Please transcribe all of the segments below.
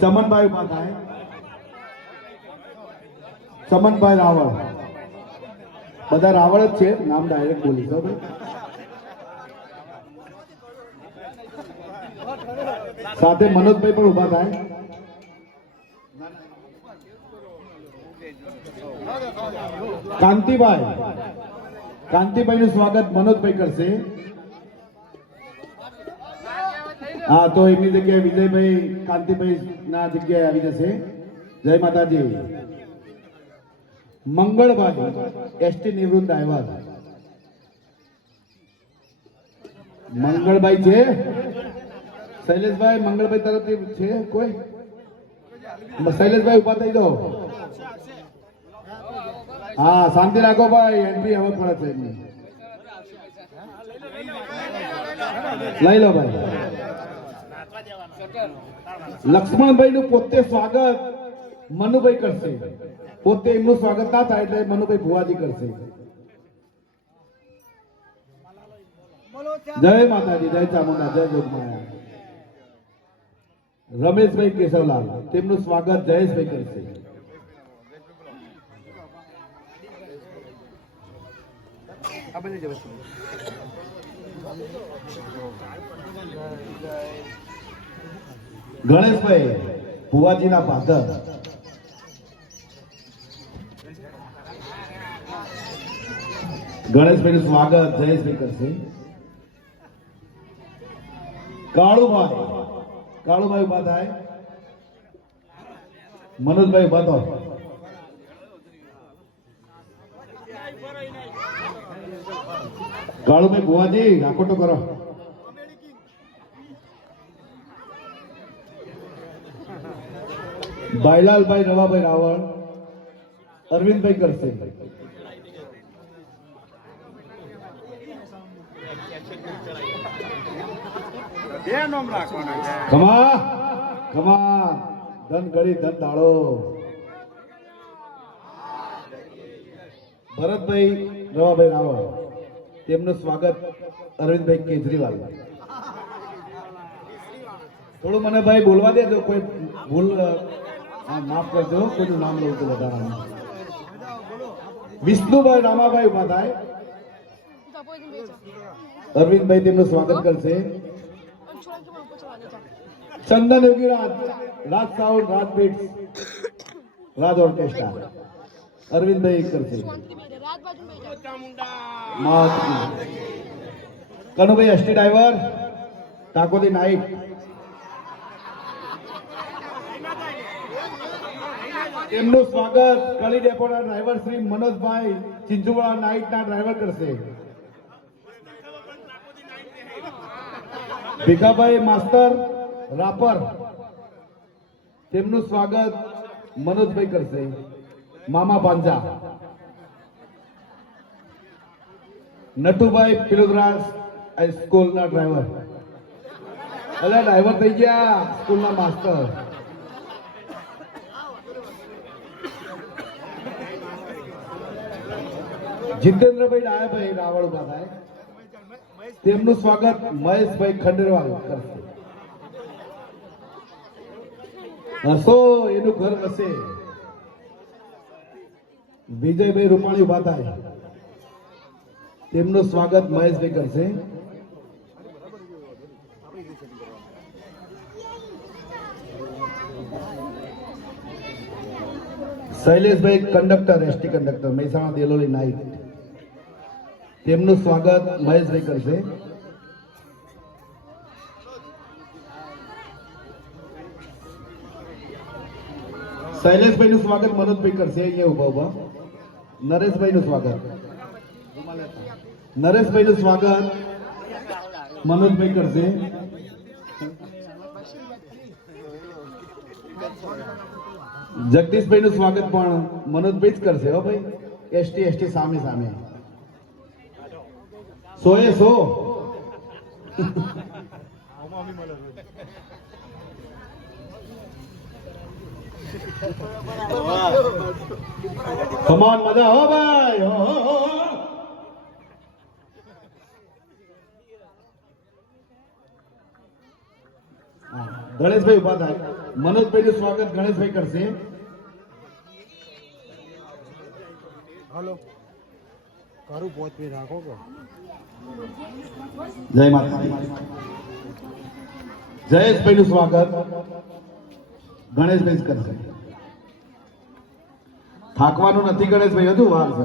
ચમનભાઈ ઉભા થાય. ચમનભાઈ રાવળ. બધા રાવળ જ છે, નામ ડાયરેક્ટ બોલીશ હો ભાઈ. સાથે મનોજભાઈ પણ ઉભા થાય. કાંતિભાઈ નું સ્વાગત મનોજભાઈ કરશે. હા, તો એમની જગ્યાએ વિજયભાઈ કાંતિભાઈ ના જગ્યાએ આવી જશે. જય માતાજી. મંગળભાઈ એસટી નિવૃત્ત ડ્રાઈવર. મંગળભાઈ છે. શૈલેષભાઈ મંગળભાઈ તરફથી છે કોઈ? શૈલેષભાઈ ઉભા થઈ જાઓ. હા, શાંતિ રાખો ભાઈ, એન્ટ્રી હવે પડે છે એમની. લઈ લો ભાઈ. લક્ષ્મણભાઈ નું પોતે સ્વાગત મનુભાઈ કરશે. પોતે એમનું સ્વાગત ના થાય એટલે મનુભાઈ ભુવાજી કરશે. જય માતાજી, જય ચામુંડા, જય જોગમાયા. રમેશભાઈ કેશવલાલ, તેમનું સ્વાગત જયેશભાઈ કરશે. ગણેશભાઈ ભુવાજીના પાદર. ગણેશભાઈ નું સ્વાગત જયેશભાઈ કરશે. કાળુભાઈ ઉભા થાય. મનોજભાઈ ઉભા થાય. કાળુભાઈ ભુવાજી રાખોટો કરો. ભાઈલાલભાઈ રવાભાઈ રાવળ. અરવિંદભાઈ કરશે. ધન ગળી ધન દાળો. ભરતભાઈ રવાભાઈ રાવળ, તેમનું સ્વાગત અરવિંદભાઈ કેજરીવાલ. થોડું મને ભાઈ બોલવા દેજો, કોઈ ભૂલ માફ કરજો, કોઈનું નામ લઉં તો વધારાનું. વિષ્ણુભાઈ રામાભાઈ ઉભા થાય. અરવિંદભાઈ તેમનું સ્વાગત કરશે. Chandan Yogi Raj sound, Raj beats, Raj orchestra. અરવિંદભાઈ કરશે. કનુભાઈ એસટી ડ્રાઈવર, ટાકોદી નાઈટ. એમનું સ્વાગત કલી ડેપોના ડ્રાઈવર શ્રી મનોજભાઈ ચિંચુવાડા નાઈટના ડ્રાઈવર કરશે. ભીખાભાઈ માસ્ટર રાપર, તેમનું સ્વાગત મનોજભાઈ કરશે. મામા પાંજા. નટુભાઈ પિલોદરાજ સ્કૂલના ડ્રાઈવર. અલ્યા ડ્રાઈવર થઈ ગયા, સ્કૂલના માસ્ટર. જીતેન્દ્રભાઈ ડાયાભાઈ રાવળ ઉભા થાય. તેમનું સ્વાગત મહેશભાઈ ખંડેરવાલ કરશે. હસો એનું ઘર વસે. વિજયભાઈ રૂપાણી ઉભા થાય. તેમનું સ્વાગત મહેશભાઈ કરશે. શૈલેષભાઈ conductor, ST conductor, Mehsana Deloli night. તેમનું સ્વાગત મહેશભાઈ કરશે. શૈલેષભાઈ નું સ્વાગત મનોજભાઈ કરશે. અહીંયા ઉભા ઉભા. નરેશભાઈ નું સ્વાગત. નરેશભાઈ નું સ્વાગત મનોજભાઈ કરશે. જગદીશભાઈ નું સ્વાગત પણ મનોજભાઈ જ કરશે. હો ભાઈ, એસટી સામે સામે 100 કમાન મજા હો ભાઈ. ગણેશભાઈ ઉભા થાય. મનોજભાઈનું સ્વાગત ગણેશભાઈ કરશે. હાલો કારું પહોંચવી રાખો કે જય માતા. જયેશભાઈનું સ્વાગત ગણેશભાઈ જ કરશે. થાકવાનું નથી ગણેશભાઈ, હજુ વાર છે.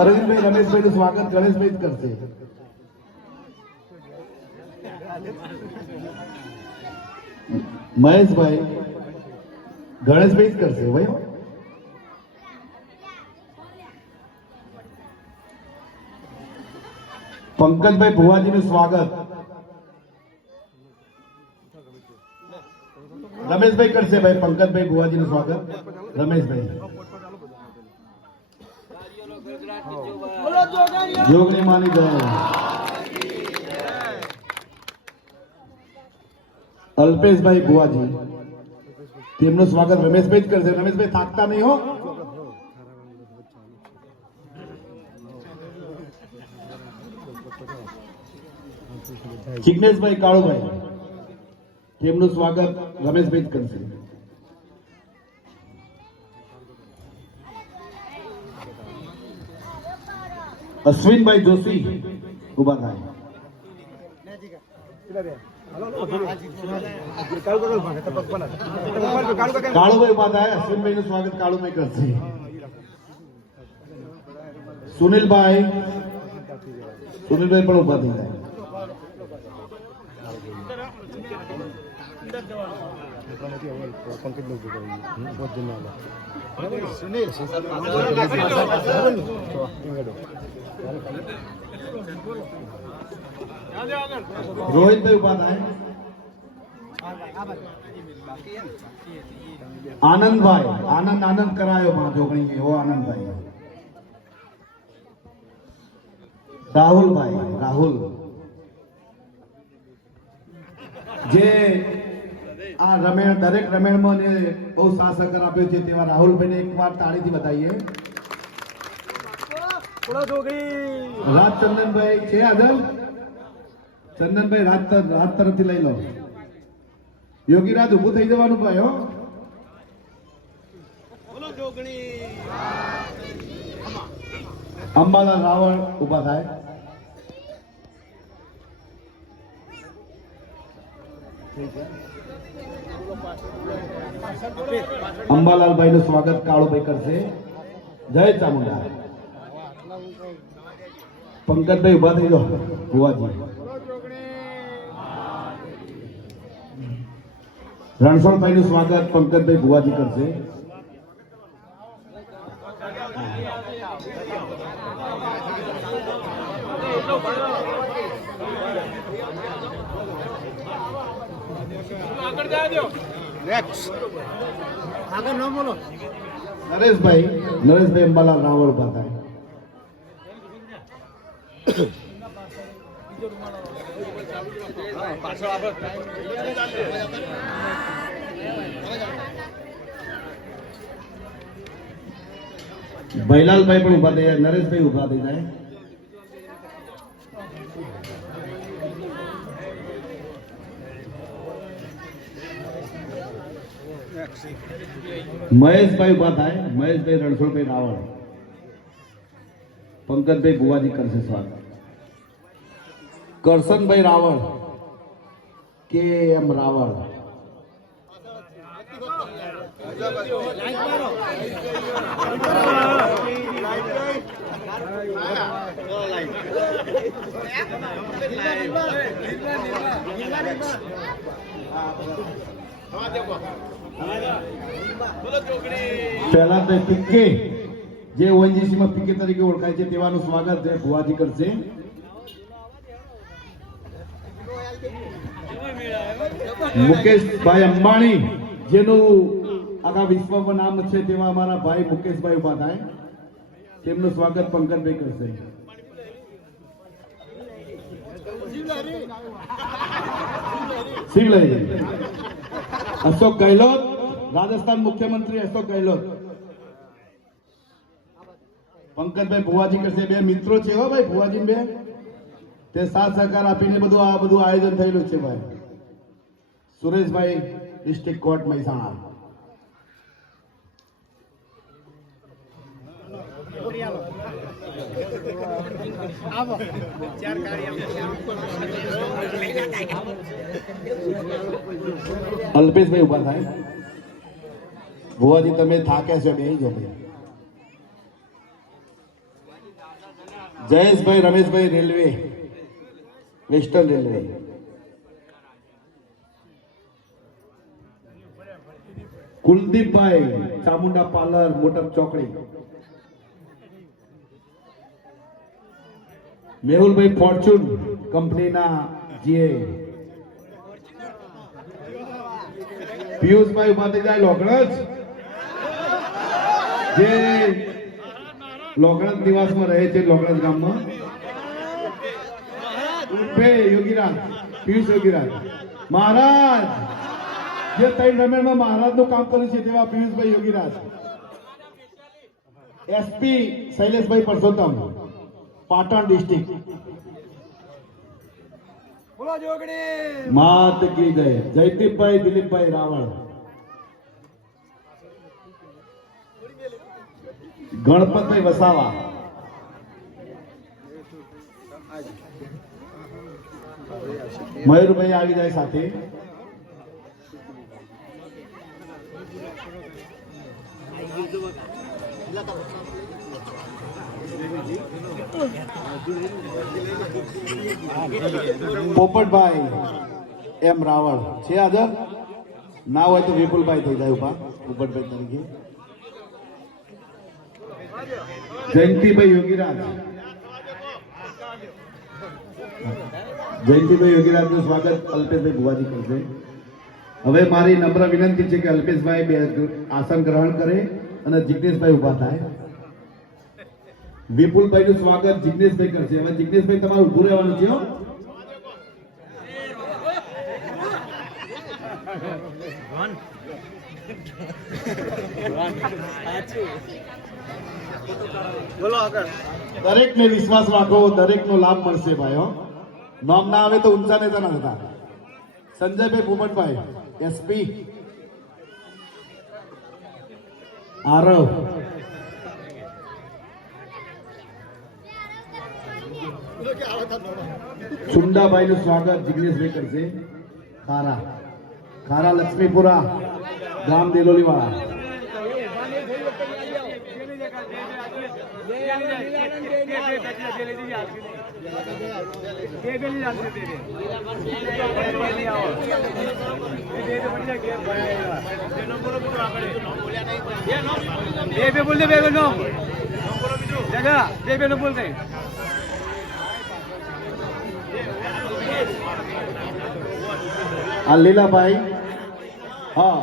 અરવિંદભાઈ રમેશભાઈનું સ્વાગત ગણેશભાઈ જ કરશે. મહેશભાઈ ગણેશભાઈ જ કરશે ભાઈ. પંકજભાઈ ભુવાજીનું સ્વાગત રમેશભાઈ કરશે ભાઈ. પંકજભાઈ ભુવાજીનું સ્વાગત રમેશભાઈ. જોગણી માની જય. અલ્પેશભાઈ ભુવાજી તેમનું સ્વાગત રમેશભાઈ જ કરશે. રમેશભાઈ થાકતા નહીં હો. જિગ્નેશભાઈ કાળુભાઈ તેમનું સ્વાગત રમેશભાઈ જ કરશે. અશ્વિનભાઈ જોશી ઉભા થાય. કાળુભાઈ ઉભા થાય. અશ્વિનભાઈ નું સ્વાગત કાળુભાઈ કરશે. સુનિલભાઈ પણ ઉભા થઈ જાય. રોહિતભાઈ ઉભા થાય. આનંદભાઈ આનંદ કરાયો માં જોગણી એવો આનંદભાઈ. રાહુલ જે આ દરેક રમેણમાં બહુ સાથ સહકાર આપ્યો છે તેવા રાહુલભાઈને એકવાર તાળીથી બતાવીએ. રાજ ચંદનભાઈ છે આગળ. ચંદનભાઈ રાજ તરફથી લઈ લો. યોગીરાજ ઉભું થઈ જવાનું ભાઈ હો. અંબાલાલ રાવળ ઉભા થાય. અંબાલાલભાઈ નું સ્વાગત કાળુભાઈ કરશે. જય ચામુંડા. પંકજભાઈ ઉભા થઈ જાઓ. ભુવાજી રણછોડભાઈ નું સ્વાગત પંકજભાઈ ભુવાજી કરશે. નરેશભાઈ અંબાલાલ રાવળ ઉભા થાય. ભૈલાલભાઈ પણ ઉભા થઈ જાય. નરેશભાઈ ઉભા થઈ જાય. મહેશભાઈ ઉભા થાય. મહેશભાઈ રણછોડભાઈ રાવળ. પંકજભાઈ ભુવાજી કરશે સ્વાગત. કરશનભાઈ રાવળ કે એમ રાવળ. પહેલા તો પીકે જે ઓએનજીસી માં પીકે તરીકે ઓળખાય છે તેવાનું સ્વાગત ભુવાજી કરશે. મુકેશભાઈ અંબાણી જેનું આખા વિશ્વમાં નામ છે તેવા અમારા ભાઈ મુકેશભાઈ ઉભા થાય. તેમનું સ્વાગત પંકજભાઈ કરશે. શિવલહરી. અશોક ગેહલોત રાજસ્થાન મુખ્યમંત્રી અશોક ગેહલોત. પંકજભાઈ ભુવાજી કરશે. બે મિત્રો છે હો ભાઈ ભુવાજી બે. તે સાથ સહકાર આપીને બધું આયોજન થયેલું છે ભાઈ. સુરેશભાઈ ડિસ્ટ્રિક્ટ કોર્ટ મહેસાણા. અલ્પેશભાઈ ઉભા થાય. ભુવાજી તમે થાક્યા છો બેહી જાઓ ભાઈ. જયેશભાઈ રમેશભાઈ રેલવે વેસ્ટર્ન રેલવે. કુલદીપભાઈ ચામુંડા પાર્લર મોટર ચોકડી. મેહુલભાઈ ફોર્ચ્યુન કંપનીના જીએ. પિયુષભાઈ ઉભા થઈ જાય લોકડજ, જે લોકડજ નિવાસમાં રહે છે લોકડજ ગામમાં. ઉર્ફે યોગીરાજ, પિયુષ યોગીરાજ મહારાજ, જે ત્રણ રમેણમાં મહારાજનું કામ કર્યું છે તેવા પિયુષભાઈ યોગીરાજ. એસપી શૈલેષભાઈ પરસોત્તમ પાટણ ડિસ્ટ્રિક્ટ. માત કી જય. જયદીપભાઈ દિલીપભાઈ રાવળ. ગણપતભાઈ વસાવા. મયુરભાઈ આવી જાય સાથે. પોપટભાઈ એમ રાવળ છે હાજર. ના હોય તો વિપુલભાઈ થઈ જાય ઉભા પોપટભાઈ તરીકે. જયંતિભાઈ યોગીરાજ. જયંતિભાઈ યોગીરાજનું સ્વાગત અલ્પેશભાઈ ભુવાજી કરશે. હવે મારી નમ્ર વિનંતી છે કે અલ્પેશભાઈ બે આસન ગ્રહણ કરે અને જિગ્નેશભાઈ ઉભા થાય. વિપુલભાઈ નું સ્વાગત જિગ્નેશભાઈ કરશે. હવે જિગ્નેશભાઈ તમારું ઉભું રહેવાનું છે. દરેક ને વિશ્વાસ રાખો, દરેક નો લાભ મળશે ભાઈઓ. નામ ના આવે તો ઊંચા નેતા ના હતા. સંજયભાઈ પોપટભાઈ એસપી. આરવ. સુંદાભાઈ નું સ્વાગત જિગ્નેશભાઈ કરશે. ખારા ખારા લક્ષ્મીપુરા ગામ દેલોલી વાળા. આ લીલાભાઈ. હા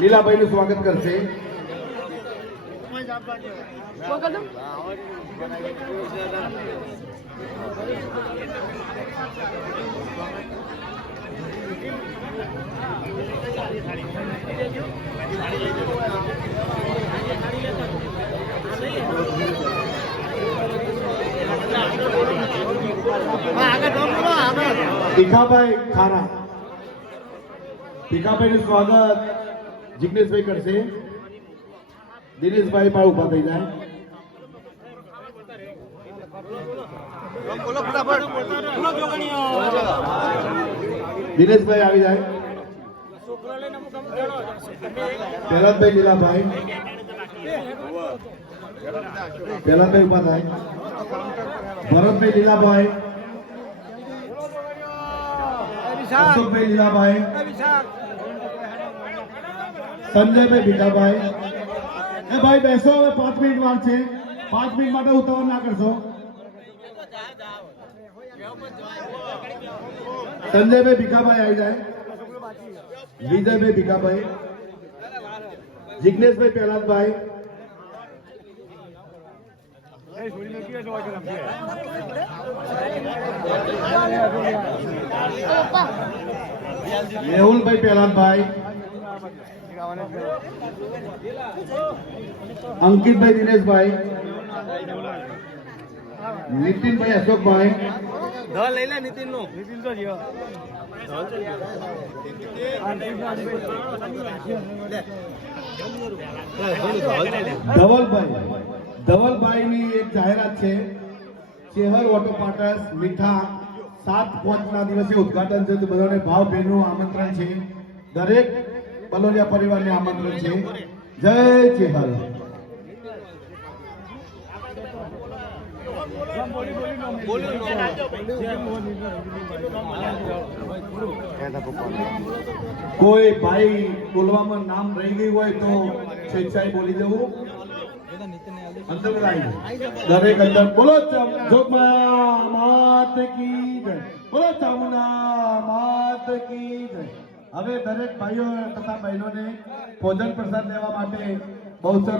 લીલાભાઈ નું સ્વાગત કરશે. ભીખાભાઈ ખારા. ભીખાભાઈ નું સ્વાગત જિગ્નેશભાઈ કરશે. દિનેશભાઈ પણ ઉભા થઈ જાય. દિનેશભાઈ આવી જાય. પહેલાભાઈ લીલાભાઈ. પહેલાભાઈ ઉભા થાય. ભરતભાઈ લીલાભાઈ. અશોકભાઈ લીલાભાઈ. સંજયભાઈ ભીખાભાઈ. એ ભાઈ બેસો, હવે 5 મિનિટ વાર છે. 5 મિનિટ માટે ઉતાવળ ના કરશો. સંજયભાઈ ભીખાભાઈ આવી જાય. વિજયભાઈ ભીખાભાઈ. જિગ્નેશભાઈ પહેલાદભાઈ. મેહુલભાઈ પહેલાદભાઈ. અંકિતભાઈ દિનેશભાઈ. નીતિનભાઈ અશોકભાઈ લઈ લે નીતિન નું નીતિન તો જીવો ધવલભાઈની એક જાહેરાત છે. ચેહર ઓટો પાર્ટસ મીઠા 7/5 દિવસે ઉદ્ઘાટન છે. તો બધાને ભાવભેરનું આમંત્રણ છે. દરેક બલોડિયા પરિવારને આમંત્રણ છે. જય ચેહર. કોઈ ભાઈ બોલવામાં નામ રહી ગયું હોય તો સ્વેચ્છાએ બોલી દેવું. અંદર દરેક અંદર બોલો જોગમાયા માત કી જય, બોલો ચામુંડા માત કી જય. હવે દરેક ભાઈઓ તથા બહેનોને ભોજન પ્રસાદ લેવા માટે બહુ